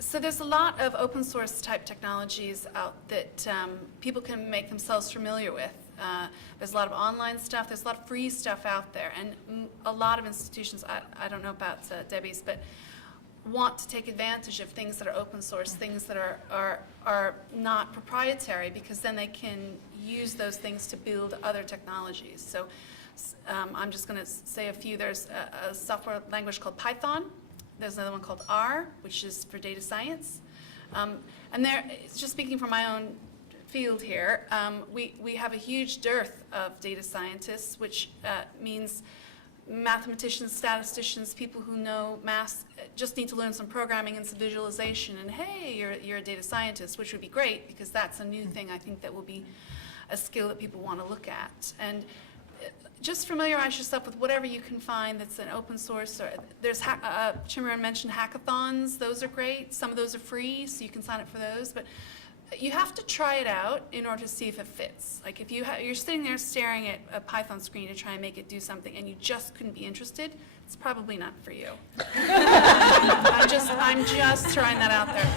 So there's a lot of open source type technologies out that people can make themselves familiar with. There's a lot of online stuff, there's a lot of free stuff out there, and a lot of institutions, I don't know about Debbie's, but want to take advantage of things that are open source, things that are not proprietary, because then they can use those things to build other technologies. So I'm just going to say a few. There's a software language called Python. There's another one called R, which is for data science. And just speaking from my own field here, we have a huge dearth of data scientists, which means mathematicians, statisticians, people who know math just need to learn some programming and some visualization, and hey, you're a data scientist, which would be great, because that's a new thing I think that will be a skill that people want to look at. And just familiarize yourself with whatever you can find that's an open source. Or there's Chimran mentioned hackathons. Those are great. Some of those are free, so you can sign up for those. But you have to try it out in order to see if it fits. Like if you're sitting there staring at a Python screen to try and make it do something, and you just couldn't be interested, it's probably not for you. I'm just throwing that out there.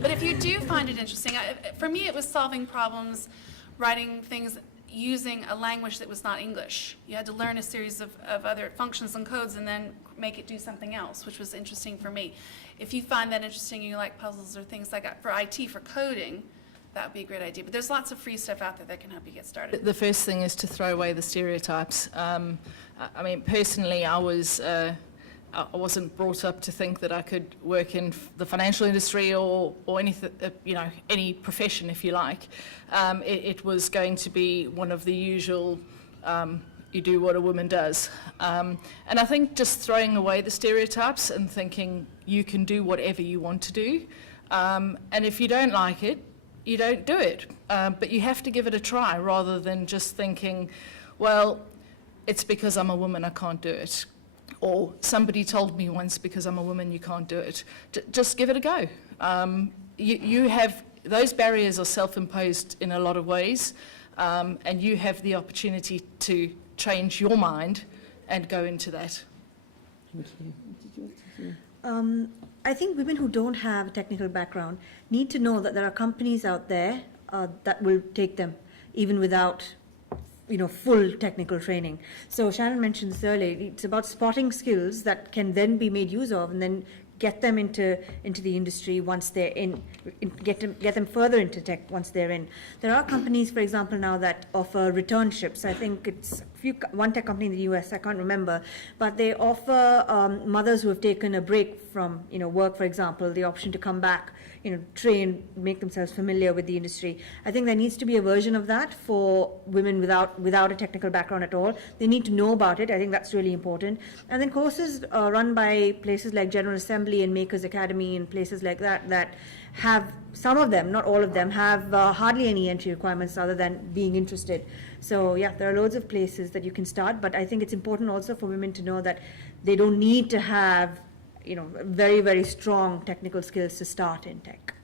But if you do find it interesting, for me it was solving problems, writing things using a language that was not English. You had to learn a series of other functions and codes and then make it do something else, which was interesting for me. If you find that interesting and you like puzzles or things like that for IT, for coding, that would be a great idea. But there's lots of free stuff out there that can help you get started. The first thing is to throw away the stereotypes. I mean, personally, I wasn't brought up to think that I could work in the financial industry or anything, any profession, if you like. It was going to be one of the usual, you do what a woman does. And I think just throwing away the stereotypes and thinking you can do whatever you want to do. And if you don't like it, you don't do it. But you have to give it a try rather than just thinking, well, it's because I'm a woman, I can't do it. Or somebody told me once, because I'm a woman, you can't do it. Just give it a go. You have, those barriers are self-imposed in a lot of ways, and you have the opportunity to change your mind and go into that. Thank you. Did you want to say? I think women who don't have a technical background need to know that there are companies out there that will take them, even without full technical training. So Shannon mentioned this earlier. It's about spotting skills that can then be made use of, and then get them into the industry once they're in, get them further into tech once they're in. There are companies, for example, now that offer returnships. I think it's one tech company in the US, I can't remember, but they offer mothers who have taken a break from work, for example, the option to come back, train, make themselves familiar with the industry. I think there needs to be a version of that for women without a technical background at all. They need to know about it. I think that's really important. And then courses run by places like General Assembly and Makers Academy and places like that have, some of them, not all of them, have hardly any entry requirements other than being interested. So yeah, there are loads of places that you can start, but I think it's important also for women to know that they don't need to have very, very strong technical skills to start in tech.